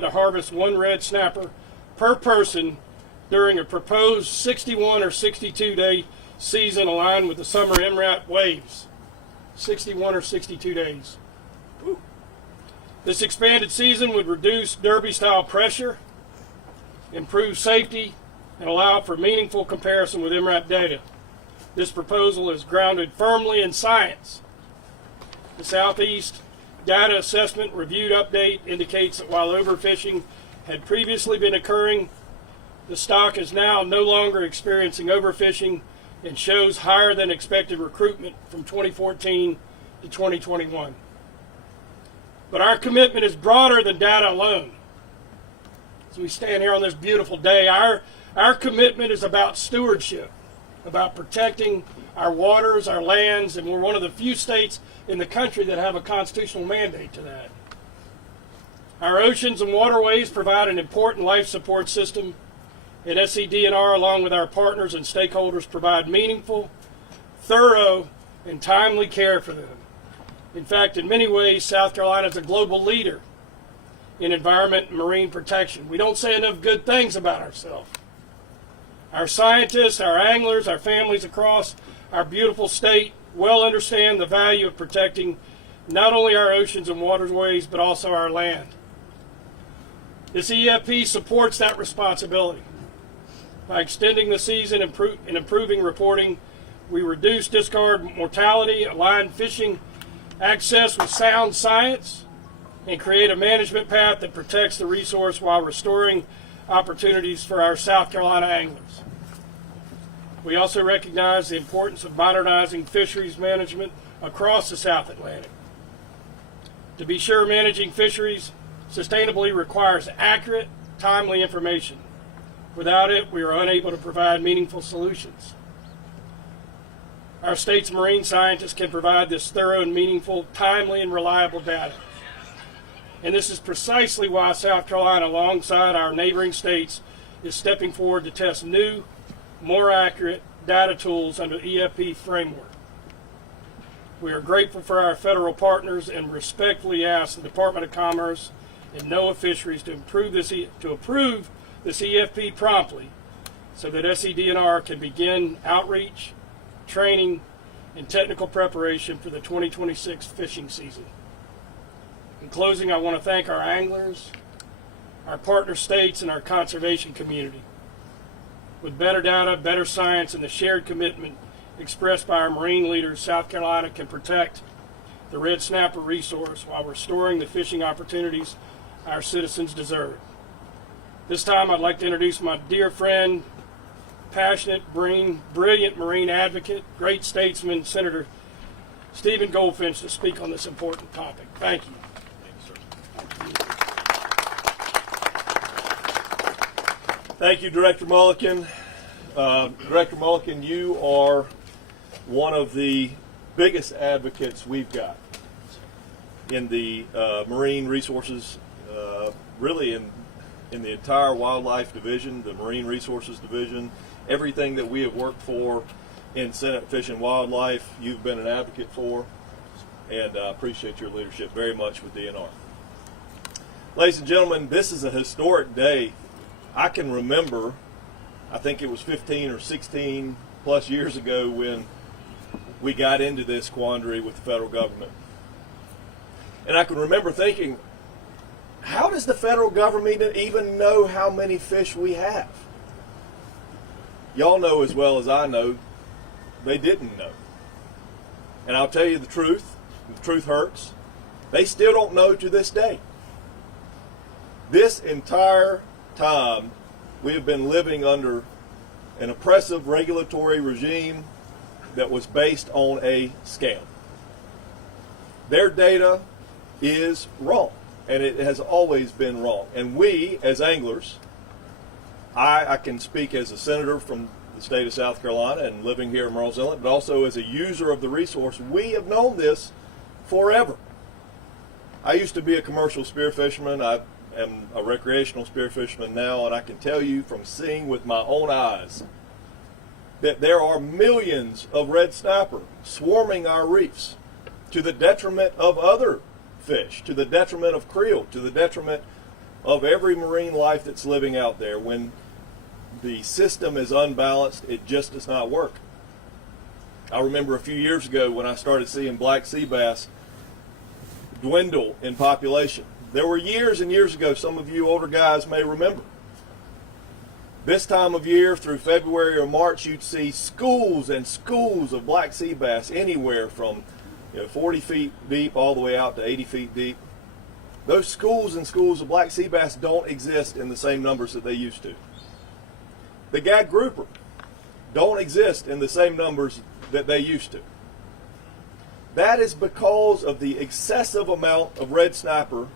to harvest one red snapper per person during a proposed 61 or 62 day season aligned with the summer MRAP waves. 61 or 62 days. Woo. This expanded season would reduce Derby style pressure, improve safety, and allow for meaningful comparison with MRAP data. This proposal is grounded firmly in science. The Southeast Data Assessment Reviewed Update indicates that while overfishing had previously been occurring, the stock is now no longer experiencing overfishing and shows higher than expected recruitment from 2014 to 2021. But our commitment is broader than data alone. As we stand here on this beautiful day, our commitment is about stewardship, about protecting our waters, our lands, and we're one of the few states in the country that have a constitutional mandate to that. Our oceans and waterways provide an important life support system, and SCDNR, along with our partners and stakeholders, provide meaningful, thorough, and timely care for them. In fact, in many ways, South Carolina is a global leader in environment and marine protection. We don't say enough good things about ourselves. Our scientists, our anglers, our families across our beautiful state well understand the value of protecting not only our oceans and waterways, but also our land. This EFP supports that responsibility. By extending the season and improving reporting, we reduce discard mortality, align fishing access with sound science, and create a management path that protects the resource while restoring opportunities for our South Carolina anglers. We also recognize the importance of modernizing fisheries management across the South Atlantic. To be sure, managing fisheries sustainably requires accurate, timely information. Without it, we are unable to provide meaningful solutions. Our state's marine scientists can provide this thorough and meaningful, timely, and reliable data. And this is precisely why South Carolina, alongside our neighboring states, is stepping forward to test new, more accurate data tools under the EFP framework. We are grateful for our federal partners and respectfully ask the Department of Commerce and NOAA Fisheries to approve this EFP promptly so that SCDNR can begin outreach, training, and technical preparation for the 2026 fishing season. In closing, I want to thank our anglers, our partner states, and our conservation community. With better data, better science, and the shared commitment expressed by our marine leaders, South Carolina can protect the red snapper resource while restoring the fishing opportunities our citizens deserve. This time I'd like to introduce my dear friend, passionate, brilliant marine advocate, great statesman, Senator Stephen Goldfinch, to speak on this important topic. Thank you. Thank you, Director Mulliken. Director Mulliken, you are one of the biggest advocates we've got in the marine resources, really in the entire wildlife division, the marine resources division, everything that we have worked for in Senate Fish and Wildlife, you've been an advocate for, and I appreciate your leadership very much with DNR. Ladies and gentlemen, this is a historic day. I can remember, I think it was 15 or 16 plus years ago when we got into this quandary with the federal government. And I can remember thinking, how does the federal government even know how many fish we have? Y'all know as well as I know, they didn't know. And I'll tell you the truth hurts. They still don't know to this day. This entire time we have been living under an oppressive regulatory regime that was based on a scam. Their data is wrong, and it has always been wrong. And we, as anglers, I can speak as a senator from the state of South Carolina and living here in Murrells Inlet, but also as a user of the resource, we have known this forever. I used to be a commercial spear fisherman. I am a recreational spear fisherman now, and I can tell you from seeing with my own eyes that there are millions of red snapper swarming our reefs to the detriment of other fish, to the detriment of creel, to the detriment of every marine life that's living out there. When the system is unbalanced, it just does not work. I remember a few years ago when I started seeing black sea bass dwindle in population. There were years and years ago, some of you older guys may remember, this time of year through February or March, you'd see schools and schools of black sea bass anywhere from 40 feet deep all the way out to 80 feet deep. Those schools and schools of black sea bass don't exist in the same numbers that they used to. The gag grouper don't exist in the same numbers that they used to. That is because of the excessive amount of red snapper,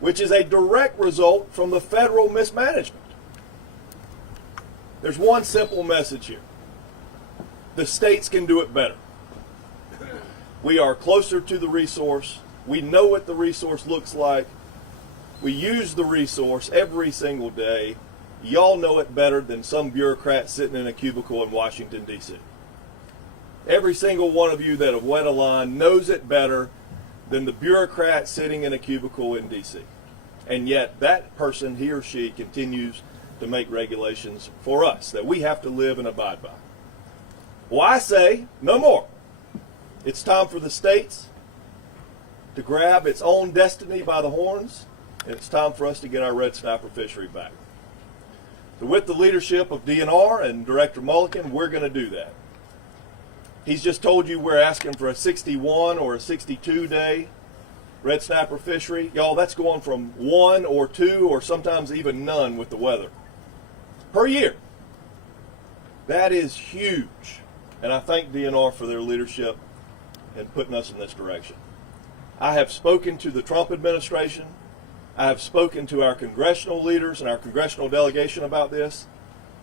which is a direct result from the federal mismanagement. There's one simple message here. The states can do it better. We are closer to the resource. We know what the resource looks like. We use the resource every single day. Y'all know it better than some bureaucrat sitting in a cubicle in Washington, D.C. Every single one of you that have wet a line knows it better than the bureaucrat sitting in a cubicle in D.C. And yet that person, he or she, continues to make regulations for us that we have to live and abide by. Well, I say no more. It's time for the states to grab its own destiny by the horns, and it's time for us to get our red snapper fishery back. So with the leadership of DNR and Director Mulliken, we're going to do that. He's just told you we're asking for a 61 or a 62 day red snapper fishery. Y'all, that's going from 1 or 2 or sometimes even none with the weather per year. That is huge. And I thank DNR for their leadership in putting us in this direction. I have spoken to the Trump administration. I have spoken to our congressional leaders and our congressional delegation about this.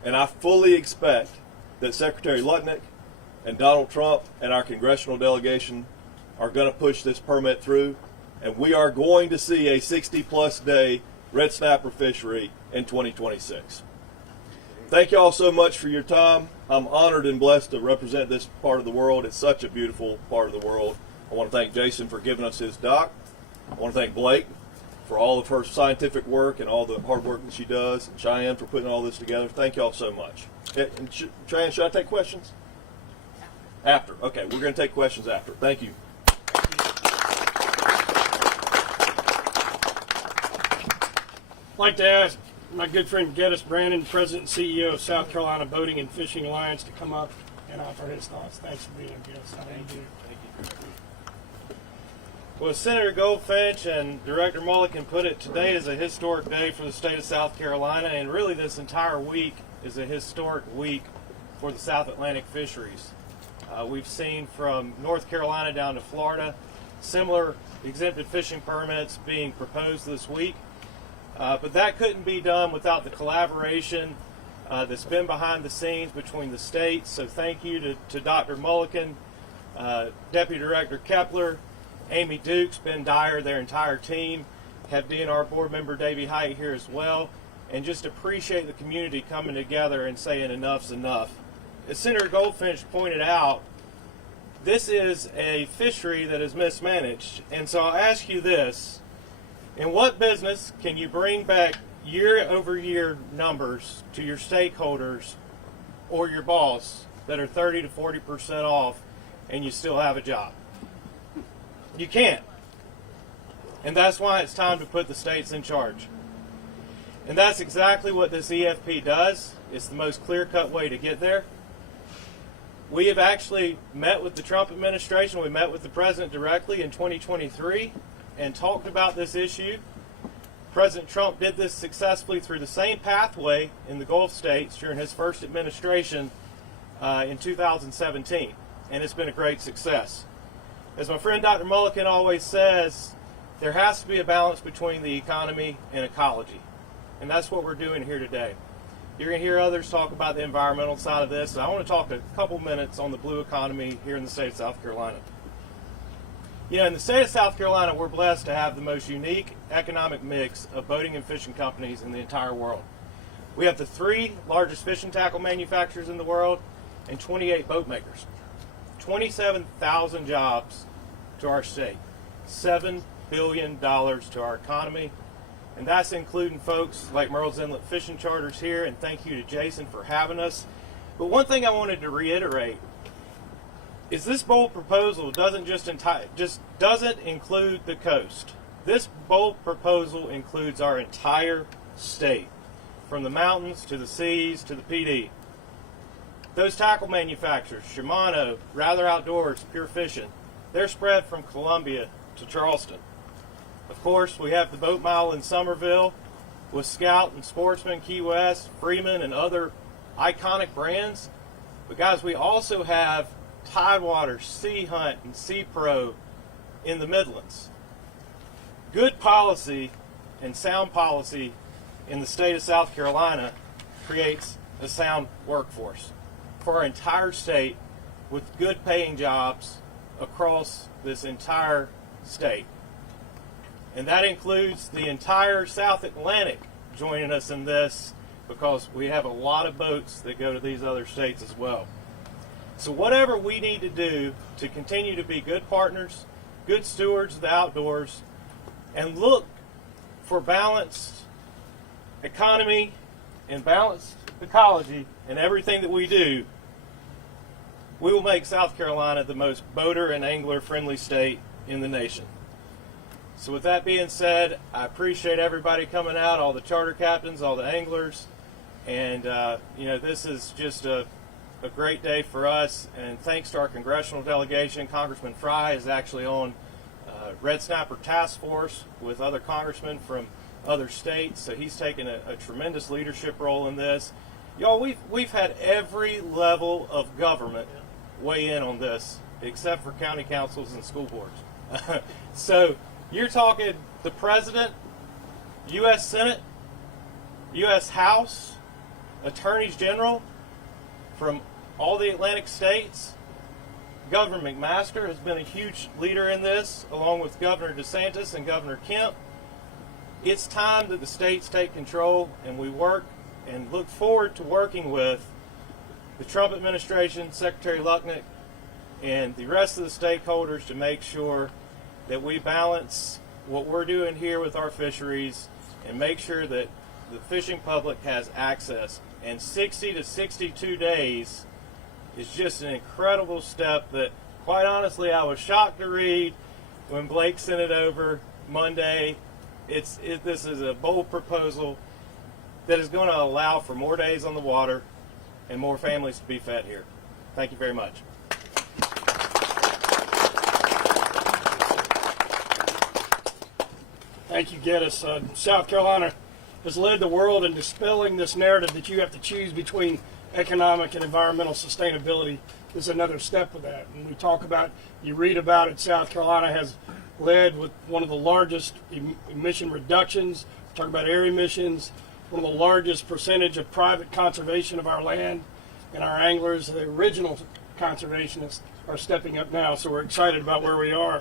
And I fully expect that Secretary Lutnick and Donald Trump and our congressional delegation are going to push this permit through. And we are going to see a 60-plus day red snapper fishery in 2026. Thank you all so much for your time. I'm honored and blessed to represent this part of the world. It's such a beautiful part of the world. I want to thank Jason for giving us his dock. I want to thank Blake for all of her scientific work and all the hard work that she does, and Cheyenne for putting all this together. Thank you all so much. And Cheyenne, should I take questions? After. Okay, we're going to take questions after. Thank you. I'd like to ask my good friend Geddes Brandon, President and CEO of South Carolina Boating and Fishing Alliance, to come up and offer his thoughts. Thanks for being a guest. Thank you. Well, as Senator Goldfinch and Director Mulliken put it, today is a historic day for the state of South Carolina, and really this entire week is a historic week for the South Atlantic fisheries. We've seen from North Carolina down to Florida similar exempted fishing permits being proposed this week. But that couldn't be done without the collaboration that's been behind the scenes between the states. So thank you to Dr. Mulliken, Deputy Director Kepler, Amy Dukes, Ben Dyer, their entire team. Have DNR board member Davey Height here as well. And just appreciate the community coming together and saying enough's enough. As Senator Goldfinch pointed out, this is a fishery that is mismanaged. And so I'll ask you this. In what business can you bring back year-over-year numbers to your stakeholders or your boss that are 30 to 40% off and you still have a job? You can't. And that's why it's time to put the states in charge. And that's exactly what this EFP does. It's the most clear-cut way to get there. We have actually met with the Trump administration. We met with the president directly in 2023 and talked about this issue. President Trump did this successfully through the same pathway in the Gulf states during his first administration in 2017, and it's been a great success. As my friend Dr. Mulliken always says, there has to be a balance between the economy and ecology, and that's what we're doing here today. You're going to hear others talk about the environmental side of this, and I want to talk a couple minutes on the blue economy here in the state of South Carolina. You know, in the state of South Carolina, we're blessed to have the most unique economic mix of boating and fishing companies in the entire world. We have the 3 largest fishing tackle manufacturers in the world and 28 boat makers. 27,000 jobs to our state, $7 billion to our economy, and that's including folks like Merle's Inlet Fishing Charters here, and thank you to Jason for having us. But one thing I wanted to reiterate is this bold proposal doesn't doesn't include the coast. This bold proposal includes our entire state, from the mountains to the seas to the PD. Those tackle manufacturers, Shimano, Rather Outdoors, Pure Fishing, they're spread from Columbia to Charleston. Of course, we have the Boat Mile in Somerville with Scout and Sportsman, Key West, Freeman, and other iconic brands. But guys, we also have Tidewater, Sea Hunt, and Sea Pro in the Midlands. Good policy and sound policy in the state of South Carolina creates a sound workforce for our entire state with good paying jobs across this entire state. And that includes the entire South Atlantic joining us in this, because we have a lot of boats that go to these other states as well. So whatever we need to do to continue to be good partners, good stewards of the outdoors, and look for balanced economy and balanced ecology in everything that we do, we will make South Carolina the most boater and angler friendly state in the nation. So with that being said, I appreciate everybody coming out, all the charter captains, all the anglers, and this is just a great day for us. And thanks to our congressional delegation. Congressman Fry is actually on Red Snapper Task Force with other congressmen from other states, so he's taken a tremendous leadership role in this. Y'all, we've had every level of government weigh in on this, except for county councils and school boards. So you're talking the President, U.S. Senate, U.S. House, Attorneys General from all the Atlantic states. Governor McMaster has been a huge leader in this, along with Governor DeSantis and Governor Kemp. It's time that the states take control, and we work and look forward to working with the Trump administration, Secretary Lucknick, and the rest of the stakeholders to make sure that we balance what we're doing here with our fisheries and make sure that the fishing public has access. And 60 to 62 days is just an incredible step that, quite honestly, I was shocked to read when Blake sent it over Monday. This is a bold proposal that is going to allow for more days on the water and more families to be fed here. Thank you very much. Thank you, Geddes. South Carolina has led the world in dispelling this narrative that you have to choose between economic and environmental sustainability. This is another step of that. And we talk about, you read about it, South Carolina has led with one of the largest emission reductions. We talk about air emissions, one of the largest percentage of private conservation of our land, and our anglers, the original conservationists, are stepping up now, so we're excited about where we are.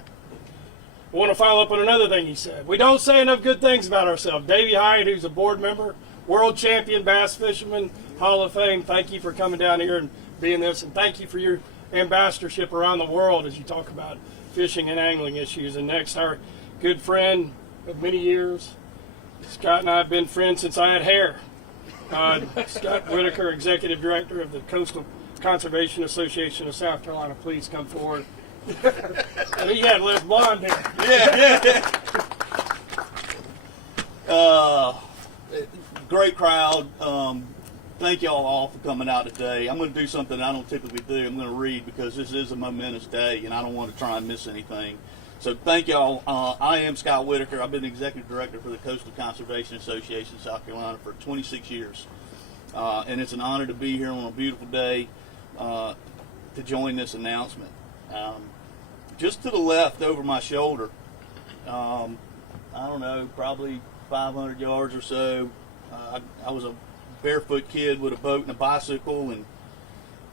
I want to follow up on another thing he said. We don't say enough good things about ourselves. Davey Hyatt, who's a board member, world champion bass fisherman, Hall of Fame, thank you for coming down here and being this, and thank you for your ambassadorship around the world as you talk about fishing and angling issues. And next, our good friend of many years, Scott and I have been friends since I had hair. Scott Whitaker, Executive Director of the Coastal Conservation Association of South Carolina. Please come forward. And he had less blonde hair. Yeah. Great crowd. Thank y'all all for coming out today. I'm going to do something I don't typically do. I'm going to read because this is a momentous day, and I don't want to try and miss anything. So thank y'all. I am Scott Whitaker. I've been Executive Director for the Coastal Conservation Association of South Carolina for 26 years. And it's an honor to be here on a beautiful day to join this announcement. Just to the left over my shoulder, I don't know, probably 500 yards or so, I was a barefoot kid with a boat and a bicycle, and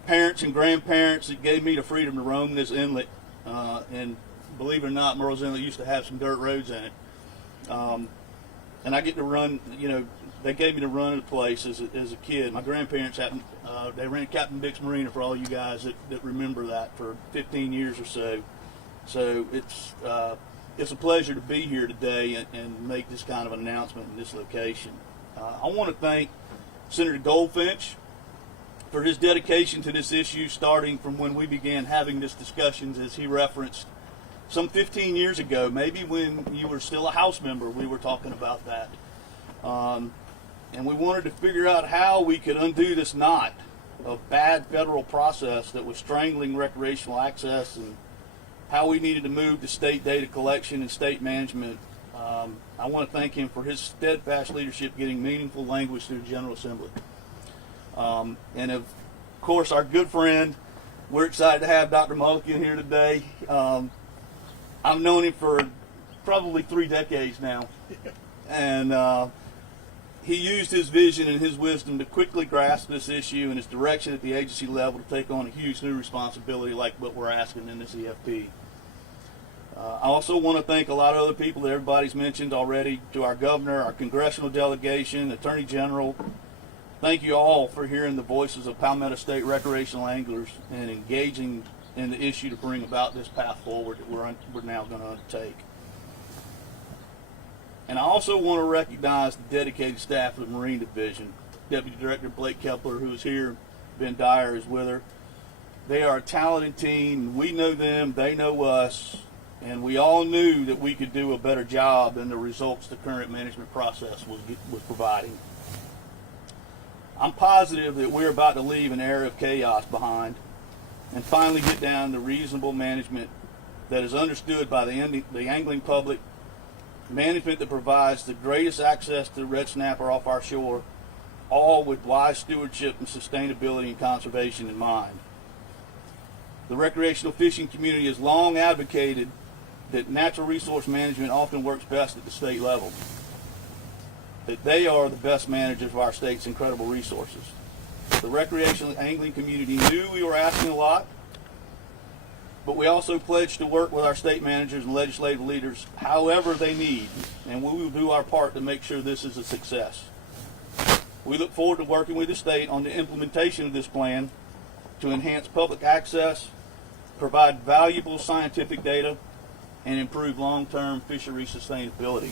parents and grandparents that gave me the freedom to roam this inlet. And believe it or not, Merle's Inlet used to have some dirt roads in it. And I get to run, they gave me the run of the place as a kid. My grandparents happened, they ran Captain Dick's Marina, for all you guys that remember that, for 15 years or so. So it's it's a pleasure to be here today and make this kind of an announcement in this location. I want to thank Senator Goldfinch for his dedication to this issue, starting from when we began having this discussions, as he referenced, some 15 years ago, maybe when you were still a House member, we were talking about that. And we wanted to figure out how we could undo this knot of bad federal process that was strangling recreational access, and how we needed to move to state data collection and state management. I want to thank him for his steadfast leadership getting meaningful language through the General Assembly. And of course, our good friend, we're excited to have Dr. Mulliken here today. I've known him for probably 3 decades now. And he used his vision and his wisdom to quickly grasp this issue and his direction at the agency level to take on a huge new responsibility like what we're asking in this EFP. I also want to thank a lot of other people that everybody's mentioned already, to our governor, our congressional delegation, attorney general. Thank you all for hearing the voices of Palmetto State recreational anglers and engaging in the issue to bring about this path forward that we're now going to undertake. And I also want to recognize the dedicated staff of the Marine Division. Deputy Director Blake Kepler, who is here, Ben Dyer is with her. They are a talented team. We know them, they know us, and we all knew that we could do a better job than the results the current management process was providing. I'm positive that we're about to leave an era of chaos behind and finally get down to reasonable management that is understood by the angling public, management that provides the greatest access to the red snapper off our shore, all with wise stewardship and sustainability and conservation in mind. The recreational fishing community has long advocated that natural resource management often works best at the state level, that they are the best managers of our state's incredible resources. The recreational angling community knew we were asking a lot, but we also pledged to work with our state managers and legislative leaders however they need, and we will do our part to make sure this is a success. We look forward to working with the state on the implementation of this plan to enhance public access, provide valuable scientific data, and improve long-term fishery sustainability.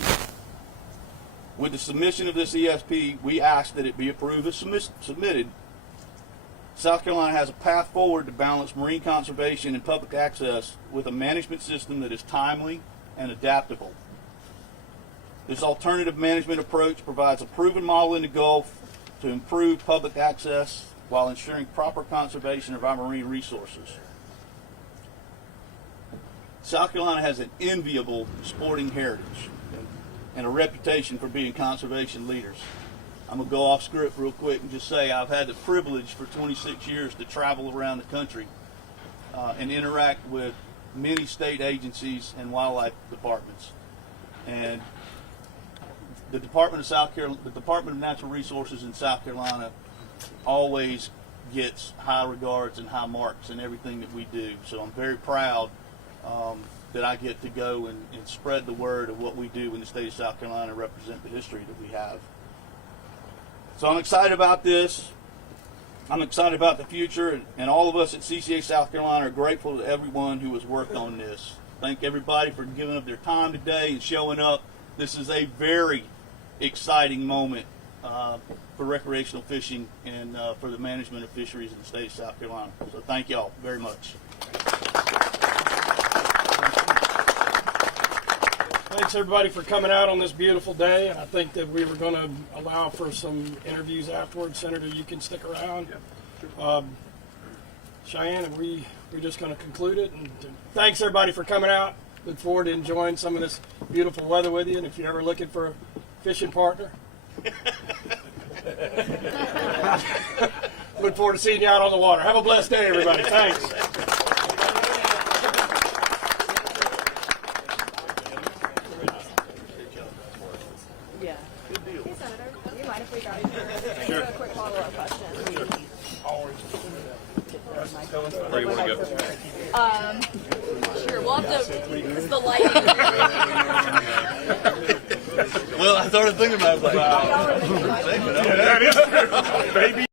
With the submission of this ESP, we ask that it be approved as submitted. South Carolina has a path forward to balance marine conservation and public access with a management system that is timely and adaptable. This alternative management approach provides a proven model in the Gulf to improve public access while ensuring proper conservation of our marine resources. South Carolina has an enviable sporting heritage and a reputation for being conservation leaders. I'm going to go off script real quick and just say I've had the privilege for 26 years to travel around the country and interact with many state agencies and wildlife departments. And the Department of Natural Resources in South Carolina always gets high regards and high marks in everything that we do. So I'm very proud that I get to go and spread the word of what we do in the state of South Carolina and represent the history that we have. So I'm excited about this. I'm excited about the future, and all of us at CCA South Carolina are grateful to everyone who has worked on this. Thank everybody for giving up their time today and showing up. This is a very exciting moment for recreational fishing and for the management of fisheries in the state of South Carolina. So thank y'all very much. Thanks everybody for coming out on this beautiful day. I think that we were going to allow for some interviews afterwards. Senator, you can stick around. Cheyenne, and we're just going to conclude it. And thanks everybody for coming out. Look forward to enjoying some of this beautiful weather with you. And if you're ever looking for a fishing partner, look forward to seeing you out on the water. Have a blessed day, everybody. Thanks. Yeah. Hey, Senator, do you mind if we got a quick follow-up question? Where you want to go? Sure, we'll have to, it's the lighting. Well, I started thinking about it. Like, That is true, baby.